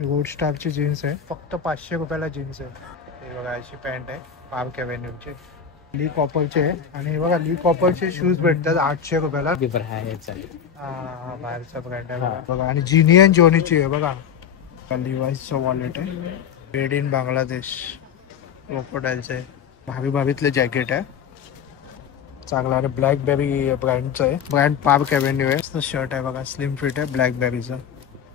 Gold स्टारची jeans आहे, फक्त 500 रुपयाला जीन्स आहे. हे बघा अशी पॅन्ट आहे पार्क एव्हेन्यूची, ली कॉपरचे आहे. आणि हे बघा ली कॉपरचे शूज भेटतात 800 रुपयाला. हा बाहेरचा ब्रँड आहे बघा. बघा आणि जिनियन जोनीची आहे बघा. लिवाईसचा वॉलेट आहे, मेड इन बांगलादेश, क्रोकोडाईलचं आहे. भावीतले जॅकेट आहे चांगला. आणि ब्लॅकबेरी ब्रँडचं आहे, ब्रँड पार्क एव्हेन्यू आहे. शर्ट आहे बघा, स्लिम फिट आहे ब्लॅकबेरीचा.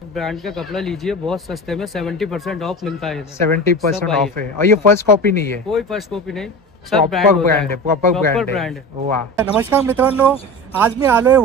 ब्रांड का कपड़ा लीजिए, बहुत सस्ते में 70% ऑफ मिलता है। 70% ऑफ है और ये फर्स्ट कॉपी नहीं है, कोई फर्स्ट कॉपी नहीं, प्रॉपर ब्रँड आहे, प्रॉपर ब्रँड आहे. वा. नमस्कार मित्रांनो, आज मी आलोय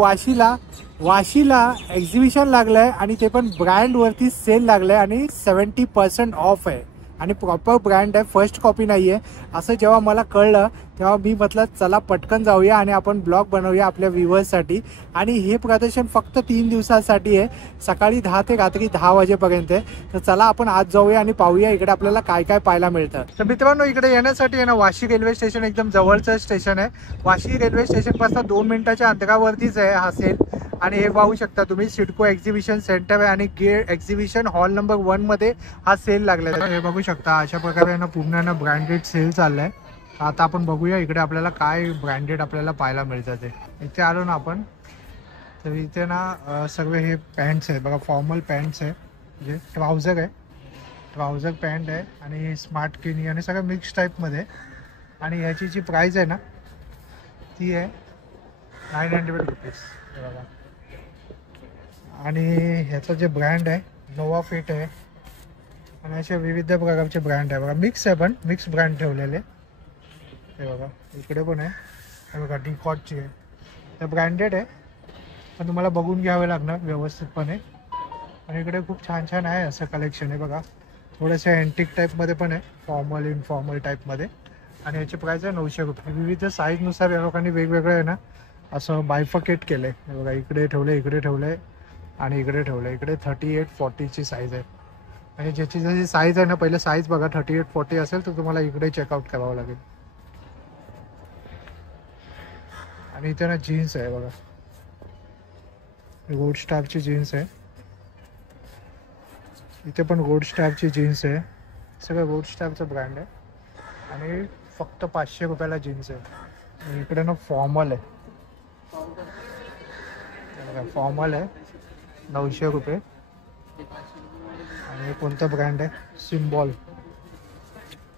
वाशीला एक्झिबिशन लागलंय आणि ते पण ब्रँड वरती सेल लागलंय आणि 70% ऑफ आहे आणि प्रॉपर ब्रँड आहे, फर्स्ट कॉपी नाहीये. असं जेव्हा मला कळलं तेव्हा मी म्हटलं चला पटकन जाऊया आणि आपण ब्लॉग बनवूया आपल्या व्ह्युअर्ससाठी. आणि हे प्रदर्शन फक्त 3 दिवसासाठी आहे, सकाळी 10 ते रात्री 10 वाजेपर्यंत आहे. तर चला आपण आज जाऊया आणि पाहूया इकडे आपल्याला काय काय पाहायला मिळतं. तर मित्रांनो, इकडे येण्यासाठी आहे ना, वाशी रेल्वे स्टेशन एकदम जवळचं स्टेशन आहे. वाशी रेल्वे स्टेशन पासून 2 मिनिटाच्या अंतरावरतीच आहे हा सेल. आणि हे पाहू शकता तुम्ही, सिडको एक्झिबिशन सेंटर आहे आणि गेट एक्झिबिशन हॉल नंबर 1 मध्ये हा सेल लागला आहे. हे बघू शकता अशा प्रकारे ना पूर्ण ब्रँडेड सेल चाललाय. आता आपण बघूया इकडे आपल्याला काय ब्रँडेड आपल्याला पाहायला मिळतं. ते इथे आलो ना आपण, तर इथे ना सर्व हे पॅन्ट्स आहे बघा, फॉर्मल पॅन्ट्स आहे, जे ट्राउझर आहे, ट्राउझर पॅन्ट आहे आणि स्मार्ट किनी आणि सगळं मिक्स टाईपमध्ये. आणि ह्याची जी प्राईस आहे ना ती आहे 900 रुपीज बघा. आणि ह्याचा जे ब्रँड आहे नोवा फिट आहे आणि असे विविध प्रकारचे ब्रँड आहे बघा, मिक्स आहे पण मिक्स ब्रँड ठेवलेले. हे बघा इकडे पण आहे, हे बघा डिकॉटची आहे, ते ब्रँडेड आहे पण तुम्हाला बघून घ्यावे लागणार व्यवस्थितपणे. आणि इकडे खूप छान छान आहे असं कलेक्शन आहे बघा, थोडंसं अँटिक टाईपमध्ये पण आहे, फॉर्मल इनफॉर्मल टाईपमध्ये. आणि याची प्राईस आहे 900 रुपये. विविध साईजनुसार या लोकांनी वेगवेगळं आहे ना असं बायफकेट केलं आहे. हे बघा इकडे ठेवलं, इकडे ठेवलं आहे आणि इकडे ठेवलं. इकडे 38-40ची साईज आहे. आणि ज्याची जशी साईज आहे ना, पहिले साईज बघा, 38-40 असेल तर तुम्हाला इकडे चेकआउट करावं लागेल. आणि इथे ना जीन्स आहे बघा, गोल्ड स्टारची जीन्स आहे. इथे पण गोल्ड स्टारची जीन्स आहे, सगळं गोल्ड स्टारचं ब्रँड आहे. आणि फक्त 500 रुपयाला जीन्स आहे. इकडे ना फॉर्मल आहे, फॉर्मल आहे 900 रुपये. आणि कोणतं ब्रँड आहे, सिम्बॉल,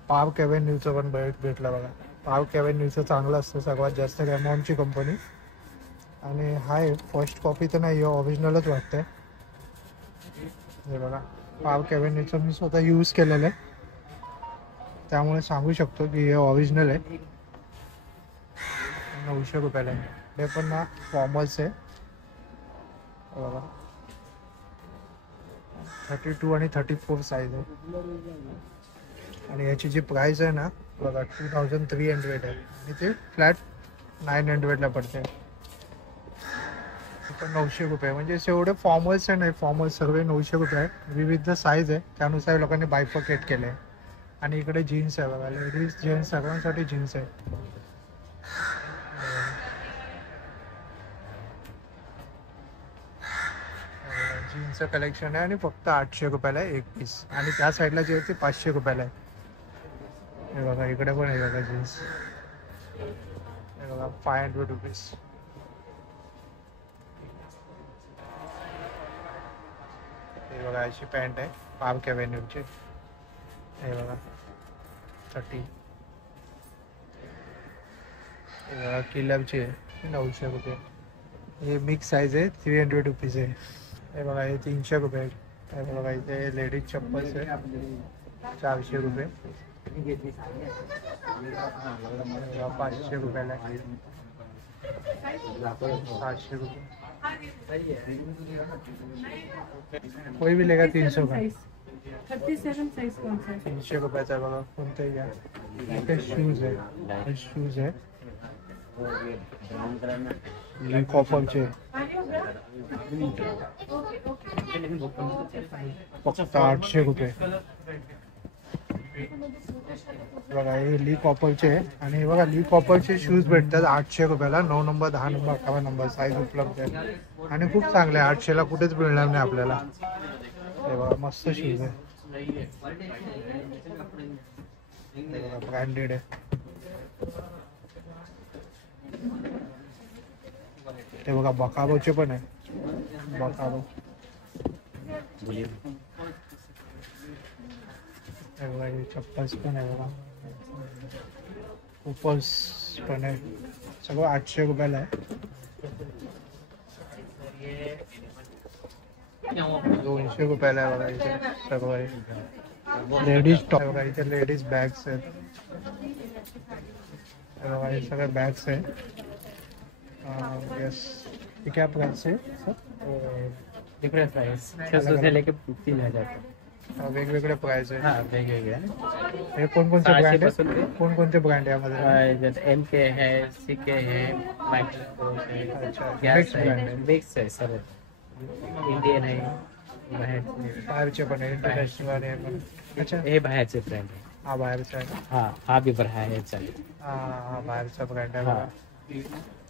पार्क एव्हेन्यूचं पण भेटलं बघा. पार्क एव्हेन्यूचं चांगलं असतं, सर्वात जास्त अमाऊंटची कंपनी. आणि हाय फर्स्ट कॉपी तर नाही, ओरिजिनलच वाटतंय. हे बघा पार्क एव्हेन्यूचं मी स्वतः यूज केलेलं आहे, त्यामुळे सांगू शकतो की हे ओरिजिनल आहे. 900 रुपयाला आहे. हे पण ना फॉर्मल्स आहे बघा, 32 आणि 34 साईज आहे. आणि याची जी प्राइस आहे ना बघा 2300 आहे आणि ते फ्लॅट 900ला पडते. पण 900 रुपये म्हणजे एवढे फॉर्मल्स आहे नाही, फॉर्मल्स सर्व 900 रुपये आहे. विविध साईज आहे, त्यानुसार लोकांनी बायफकेट केले आहे. आणि इकडे जीन्स आहे बघा, लेडीज जेंट्स सगळ्यांसाठी जीन्स आहे. जीन्सचं कलेक्शन आहे आणि फक्त 800 रुपयाला आहे एक पीस. आणि त्या साईडला जे आहे ते 500 रुपयाला आहे. हे बघा इकडे पण आहे बघा जीन्स, हे बघा 500 रुपीज. हे बघा अशी पॅन्ट आहे पार्क एव्हेन्यूची, हे बघा 30. हे बघा किलरची आहे 900 रुपये. हे मिक्स साईज आहे 300 रुपीज आहे. हे बघा हे 300 रुपये. हे बघा इथे लेडीज चप्पल्स आहे 400 रुपये. 500 रुपयाला आहे, 700 रुपये. कोई भी लेगा 300 का. 300 रुपयाचा बघा कोणतंही घ्या. इथे शूज आहे, शूज आहे कॉपरचे फक्त 800 रुपये. बघा हे ली कॉपरचे आहे. आणि बघा ली कॉपरचे शूज भेटतात 800 रुपयाला. 9 नंबर 10 नंबर 11 नंबर साईज उपलब्ध आहे आणि खूप चांगले आहे. 800ला कुठेच मिळणार नाही आपल्याला. हे बघा मस्त शूज आहे, ब्रँडेड आहे. ते बघा बकाबोचे पण आहे, बकाबो. हे बघा हे चप्पल्स पण आहे बघा, उपल्स पण आहे, सगळं 800 रुपयाला आहे. 200 रुपयाला आहे बघा इथे सगळं. लेडीज टॉप बघा, इथे लेडीज बॅग्स आहेत बघा, हे सगळे बॅग्स आहे. यस, ये क्या प्राइस है सर? डिफरेंट प्राइस 600 से लेके 3000 तक. वेगवेगळे प्राइस आहे. हाँ वेगवेगळे. हे कोणकोणते ब्रँड आहे, 600 आहे. कोणकोणते ब्रँड आहे यामध्ये? जैसे MK है, CK है, माइक्रोस्कोप है, अच्छा, गॅस मिक्स ब्रँड है, आहे. मिक्स है सर्व. इंडियन है, बाहेरचे. बाहेरचे पण आहे, इंटरनॅशनल आहे पण. अच्छा, हे बाहेरचे ब्रँड आहे. हा बाहेरचा आहे. हा भी बाहेरचा आहे. हा बाहेरचा ब्रँड आहे हा. बघा.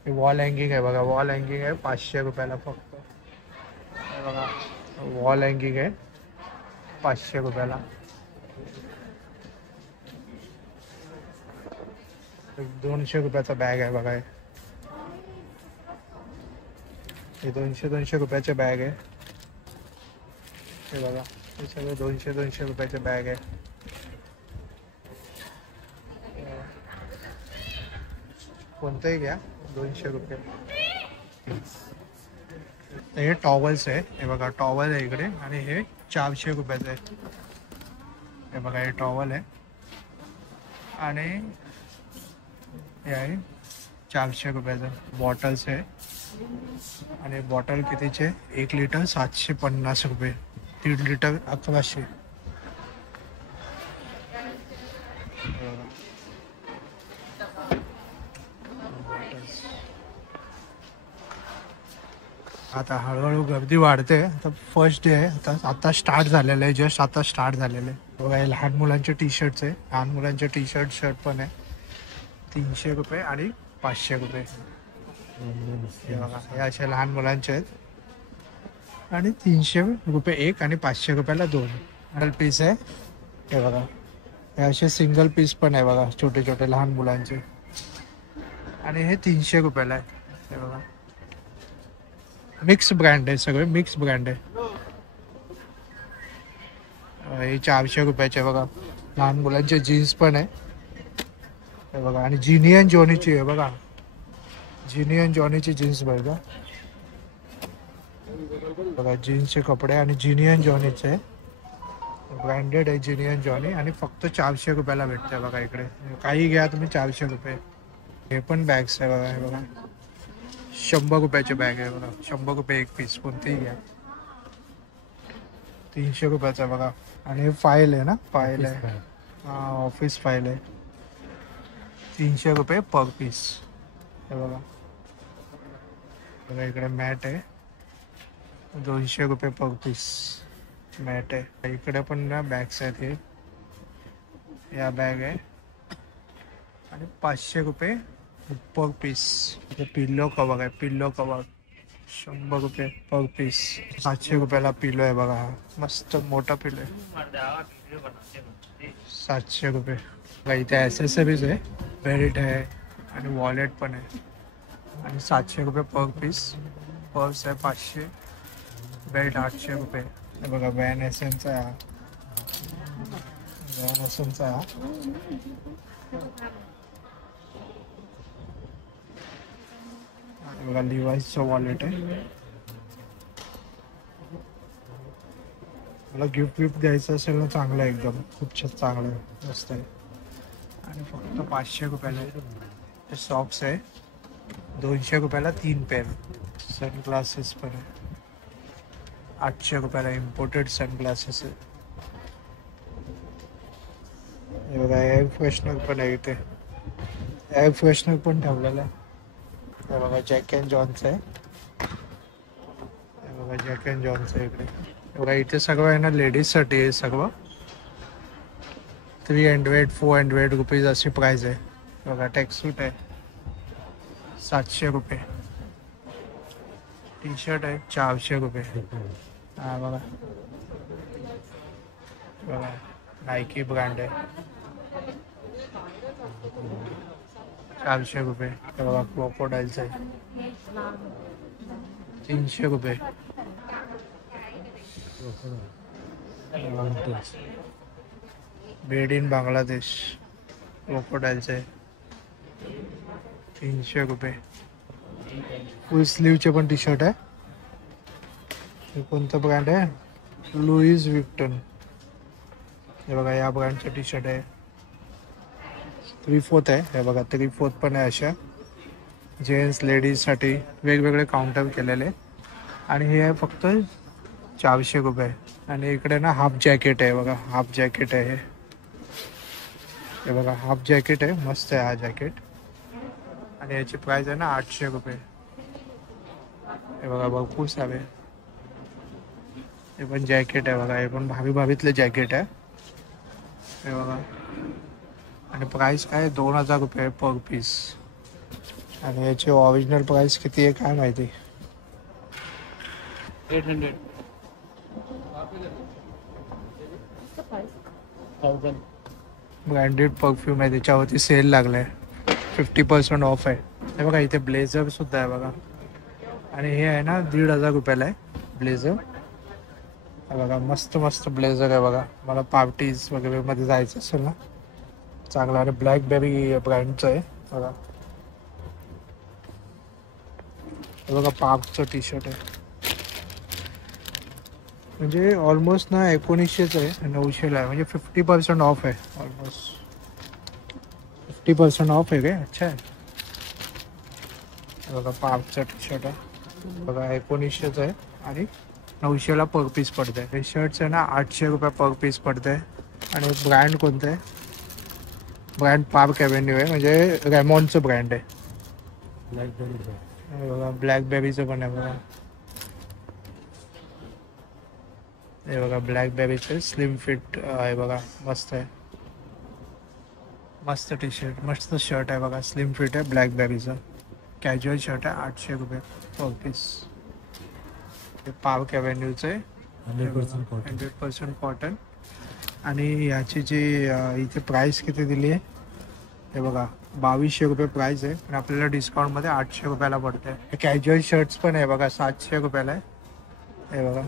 हे वॉल हँगिंग आहे बघा, वॉल हँगिंग आहे 500 रुपयाला फक्त. हे बघा वॉल हँगिंग आहे 500 रुपयाला. 200 रुपयाचा बॅग आहे बघा. हे 200 रुपयाचे बॅग आहे. हे बघा हे सगळे 200 रुपयाचे बॅग आहे. कोणतंही घ्या 200 रुपये. हे टॉवल्स आहे, हे बघा टॉवल आहे इकडे, आणि हे 400 रुपयाचं आहे. हे बघा हे टॉवल आहे आणि हे आहे 400 रुपयाचं. बॉटल्स आहे आणि बॉटल कितीचे? 1 लिटर 750 रुपये, 3 लिटर 1100. आता हळूहळू गर्दी वाढते. आता फर्स्ट डे आहे, आता स्टार्ट झालेलं आहे, जस्ट आता स्टार्ट झालेलं आहे. बघा हे लहान मुलांचे टी शर्ट्स आहे, लहान मुलांचे टी शर्ट पण आहे 300 रुपये आणि 500 रुपये. हे बघा हे असे लहान मुलांचे आहेत आणि 300 रुपये एक आणि 500 रुपयाला 2 सिंगल पीस आहे. हे बघा हे असे सिंगल पीस पण आहे बघा, छोटे छोटे लहान मुलांचे, आणि हे 300 रुपयाला आहे. हे बघा मिक्स ब्रँड आहे, सगळे मिक्स ब्रँड आहे. हे 400 रुपयाचे बघा, लहान मुलांचे जीन्स पण आहे. हे बघा आणि जिनियन जॉनीची आहे बघा, जिनियन जॉनीची जीन्स बघा. बघा जीन्सचे कपडे आणि जिनियन जॉनीचे आहे, ब्रँडेड आहे जिनियन जॉनी, आणि फक्त 400 रुपयाला भेटते बघा. इकडे काही घ्या तुम्ही 400 रुपये. हे पण बॅग्स आहे बघा, हे बघा 100 रुपयाचे बॅग आहे बघा, 100 रुपये एक पीस, कोणतेही घ्या. 300 रुपयाचा बघा. आणि हे फाईल आहे ना, फाईल आहे, हा ऑफिस फाईल आहे, 300 रुपये पर पीस. हे बघा बघा इकडे मॅट आहे 200 रुपये पर पीस मॅट आहे. इकडे पण ना बॅग्स आहेत, हे या बॅग आहे आणि 500 रुपये पर पीस. पिल्लो कवर आहे, पिल्लो कवर 100 रुपये पर पीस. 700 रुपयाला पिलो आहे बघा, मस्त मोठा पिलो आहे 700 रुपये. बघा इथे ॲसेसरीज आहे, बेल्ट आहे आणि वॉलेट पण आहे, आणि 700 रुपये पर पीस. पर्स आहे 500, बेल्ट 800 रुपये. हे बघा वॅन एसेनचा आहे, वॅन एसेनचा आहे. बघा लिवाईसचं वॉलेट आहे. मला गिफ्ट द्यायचं असेल ना, चांगलं आहे एकदम, खूप चांगलं आहे, मस्त आहे. आणि फक्त 500 रुपयाला हे सॉक्स आहे. 200 रुपयाला 3 पेअर. सनग्लासेस पण आहे 800 रुपयाला, इम्पोर्टेड सनग्लासेस आहे. हे बघा एअर फ्रेशनर पण आहे इथे, एअर फ्रेशनर पण ठेवलेलं आहे. हे बघा जॅक अँड जॉन्स आहे, हे बघा जॅक अँड जॉन्स आहे इकडे. बघा इथे सगळं आहे ना लेडीजसाठी आहे सगळं. 300-400 रुपीज अशी प्राइस आहे. बघा टॅक्सूट आहे 700 रुपये. टी शर्ट आहे 400 रुपये. हा बघा बघा नायकी ब्रँड आहे, 400 रुपये. हे बघा क्रोकोडाईलचं आहे, 300 रुपये. मेड इन बांगलादेश क्रोकोडाईलचं आहे, 300 रुपये. फुल स्लीवचे पण टी शर्ट आहे. हे कोणतं ब्रँड आहे? लुईस विक्टन. हे बघा या ब्रँडचं टी शर्ट आहे, 3/4 आहे. हे बघा 3/4 पण आहे. अशा जेंट्स लेडीजसाठी वेगवेगळे काउंटर केलेले. आणि हे आहे फक्त 400 रुपये. आणि इकडे ना हाफ जॅकेट आहे बघा, हाफ जॅकेट आहे. हे बघा हाफ जॅकेट आहे, मस्त आहे हा जॅकेट. आणि याची प्राइस आहे ना 800 रुपये. हे बघा भरपूर सारे. हे पण जॅकेट आहे बघा, हे पण भावीतले जॅकेट आहे. हे बघा आणि प्राइस काय 2000 रुपये पर पीस. आणि याची ओरिजिनल प्राइस किती आहे काय माहिती. 800. ब्रँडेड परफ्यूम आहे, त्याच्यावरती सेल लागलाय, 50% ऑफ आहे. हे बघा इथे ब्लेझर सुद्धा आहे बघा. आणि हे आहे ना 1500 रुपयाला आहे ब्लेझर. हे बघा मस्त मस्त ब्लेझर आहे बघा. मला पार्टीज वगैरे मध्ये जायचं असेल ना चांगला. आणि ब्लॅकबेरी ब्रँडचं आहे बघा. हे बघा पार्कचं टी शर्ट आहे, म्हणजे ऑलमोस्ट ना 1900च आहे, 900ला आहे. म्हणजे 50% ऑफ आहे, ऑलमोस्ट 50% ऑफ आहे काय. अच्छा आहे. बघा पार्कचं टी शर्ट आहे बघा, 1900च आहे आणि 900ला पर पीस पडतं आहे. हे शर्ट्स आहे ना 800 रुपये पर पीस पडतं आहे. आणि ब्रँड कोणतं आहे? ब्रँड पार्क ॲव्हेन्यू आहे, म्हणजे रेमॉनचं ब्रँड आहे. बघा ब्लॅकबेरीचं पण आहे बघा. हे बघा ब्लॅकबेरीचं स्लिम फिट आहे बघा, मस्त आहे. मस्त टी शर्ट, मस्त शर्ट आहे बघा, स्लिम फिट आहे ब्लॅकबेरीचं. कॅज्युअल शर्ट आहे, 800 रुपये पर पीस. हे पार्क ॲव्हेन्यूचं आहे, 100% कॉटन. आणि याची जी इथे प्राईस किती दिली आहे हे बघा, 2200 रुपये प्राईस आहे. आणि आपल्याला डिस्काउंटमध्ये 800 रुपयाला पडतं आहे. कॅज्युअल शर्ट्स पण आहे बघा, 700 रुपयाला आहे. हे बघा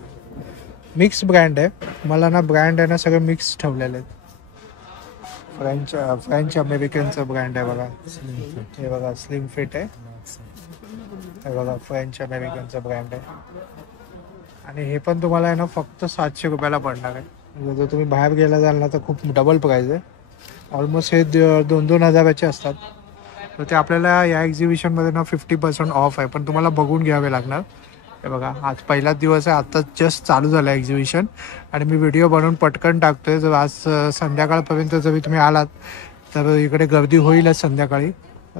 मिक्स ब्रँड आहे. मला ना ब्रँड आहे ना सगळे मिक्स ठेवलेले आहेत. फ्रेंच अमेरिकनचं ब्रँड आहे बघा. हे बघा स्लिम फिट आहे. हे बघा फ्रेंच अमेरिकनचं ब्रँड आहे. आणि हे पण तुम्हाला आहे ना फक्त 700 रुपयाला पडणार आहे. जर तुम्ही बाहेर गेला जाल ना तर खूप डबल प्राईस आहे. ऑलमोस्ट हे 2-2 हजाराचे असतात. तर ते आपल्याला या एक्झिबिशनमध्ये ना 50% ऑफ आहे, पण तुम्हाला बघून घ्यावे लागणार. हे बघा आज पहिलाच दिवस आहे, आता जस्ट चालू झालं आहे एक्झिबिशन. आणि मी व्हिडिओ बनवून पटकन टाकतोय. जर आज संध्याकाळपर्यंत जर तुम्ही आलात तर इकडे गर्दी होईलच संध्याकाळी,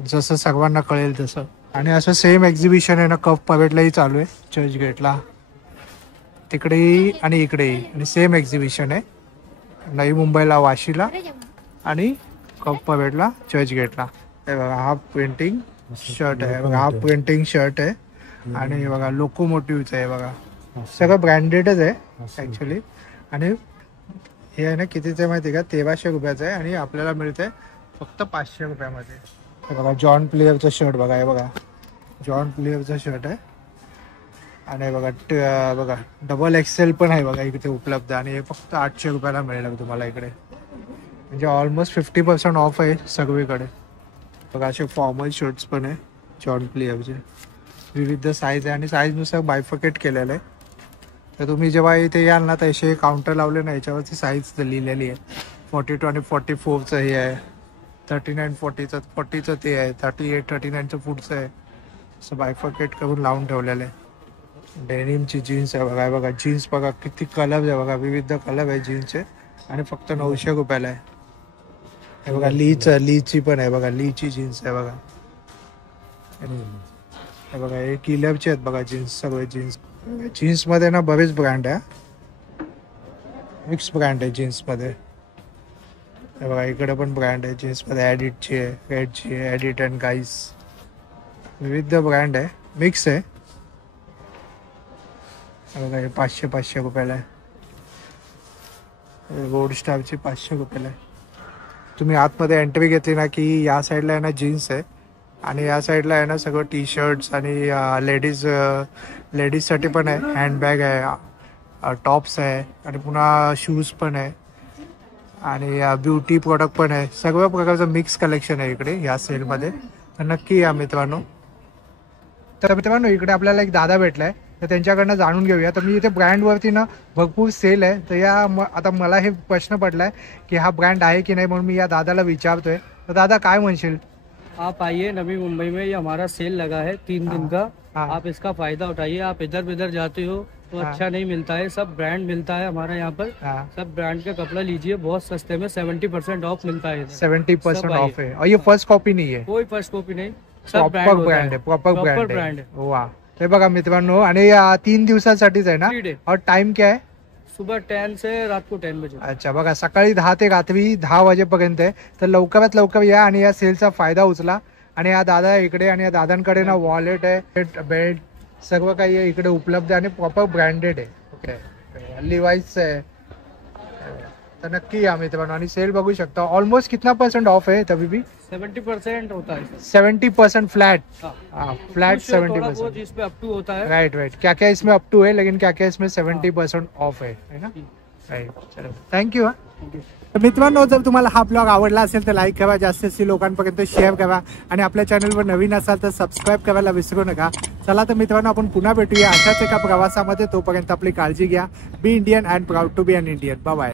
जसं सर्वांना कळेल तसं. आणि असं सेम एक्झिबिशन आहे ना कफ पवेटलाही चालू आहे, चर्चगेटला तिकडेही आणि इकडेही. आणि सेम एक्झिबिशन आहे नवी मुंबईला वाशीला आणि कफ पवेटला चर्चगेटला. हे बघा हा प्रिंटिंग शर्ट आहे बघा, हा प्रिंटिंग शर्ट आहे. आणि हे बघा लोकोमोटिव्हचं आहे बघा, सगळं ब्रँडेडच आहे ॲक्च्युली. आणि हे आहे ना कितीचं माहिती आहे का, 1300 रुपयाचं आहे. आणि आपल्याला मिळतंय फक्त 500 रुपयामध्ये. हे बघा जॉन प्लेयरचं शर्ट बघा, हे बघा जॉन प्लेयरचं शर्ट आहे. आणि बघा बघा डबल एक्सेल पण आहे बघा इकडे उपलब्ध. आणि हे फक्त 800 रुपयाला मिळणार तुम्हाला इकडे, म्हणजे ऑलमोस्ट 50% ऑफ आहे सगळीकडे. बघा असे फॉर्मल शर्ट्स पण आहे जॉन प्लेयरचे, विविध साईज आहे. आणि साईजनुसार बायफकेट केलेलं आहे. तर तुम्ही जेव्हा इथे याल ना तर असे काउंटर लावले ना याच्यावरती साईज लिहिलेली आहे. 42 आणि 44चं हे आहे, 39 40चं ते आहे, 38 39चं पुढचं आहे. असं बायफकेट करून लावून ठेवलेलं आहे. डेनिमची जीन्स आहे बघा, बघा जीन्स बघा किती कलर आहे बघा, विविध कलर आहे जीन्सचे. आणि फक्त 900 रुपयाला आहे. हे बघा लीची पण आहे बघा, लीची जीन्स आहे बघा. हे बघा हे किलरचे आहेत बघा जीन्स, सगळे जीन्समध्ये ना बरेच ब्रँड आहे, मिक्स ब्रँड आहे जीन्समध्ये. हे बघा इकडे पण ब्रँड आहे जीन्समध्ये, ॲडिटची आहे, रेडची आहे, ॲडिट अँड गाईस, विविध ब्रँड आहे, मिक्स आहे. हे बघा हे 500 रुपयाला आहे. रोड स्टारची 500 रुपयाला आहे. तुम्ही आतमध्ये एंट्री घेतली ना की या साईडला आहे ना जीन्स आहे आणि या साईडला आहे ना सगळं टी शर्ट्स आणि लेडीजसाठी पण आहे. हँडबॅग आहे, टॉप्स आहे आणि पुन्हा शूज पण आहे आणि ब्युटी प्रोडक्ट पण आहे. सगळ्या प्रकारचं मिक्स कलेक्शन आहे इकडे या सेलमध्ये. तर नक्की या मित्रांनो. तर मित्रांनो इकडे आपल्याला एक दादा भेटलाय तर त्यांच्याकडनं जाणून घेऊया. तर मी इथे ब्रँडवरती ना भरपूर सेल आहे. तर आता मला हे प्रश्न पडलाय की हा ब्रँड आहे की नाही म्हणून मी या दादाला विचारतोय. तर दादा काय म्हणशील? आप आइए नवी मुंबई में, ये हमारा सेल लगा है 3 दिन का. आप इसका फायदा उठाइए. आप इधर उधर जाते हो तो अच्छा नहीं मिलता है. सब ब्रांड मिलता है हमारे यहाँ पर. सब ब्रांड का कपड़ा लीजिए, बहुत सस्ते में 70% ऑफ मिलता है. 70% ऑफ है और ये फर्स्ट कॉपी नहीं है? कोई फर्स्ट कॉपी नहीं, प्रॉपर ब्रँड आहे. प्रॉपर ब्रँड आहे. वा. हे बघा मित्रांनो आणि 3 दिवसासाठीच आहे ना? और टाइम क्या है? सुबह 10 से रात को 10 बजे. अच्छा बघा सकाळी 10 ते रात्री 10 वाजेपर्यंत आहे. तर लवकरात लवकर या आणि या सेलचा फायदा उचला. आणि या दादा इकडे आणि या दादांकडे ना वॉलेट आहे, बेल्ट सर्व काही आहे इकडे उपलब्ध आहे आणि प्रॉपर ब्रँडेड आहे. ओके लिवाईस आहे. तर नक्की या मित्रांनो आणि सेल बघू शकता. ऑलमोस्ट कितना % ऑफ है तभी भी? 70% होता है. 70% फ्लैट. फ्लैट 70%. इसमें अप टू होता है. राइट. क्या क्या इसमें अप टू है लेकिन क्या क्या इसमें 70% ऑफ है ना? राइट. चलो थँक्यू. मित्रांनो जर तुम्हाला हा ब्लॉग आवडला असेल तर लाईक करा, जास्तीत लोकांपर्यंत शेअर करा आणि आपल्या चॅनलवर नवीन असाल तर सबस्क्राईब करायला विसरू नका. चला तर मित्रांनो आपण पुन्हा भेटूया अशाच एका प्रवासामध्ये. तोपर्यंत आपली काळजी घ्या. Be Indian and proud to be an Indian. Bye bye.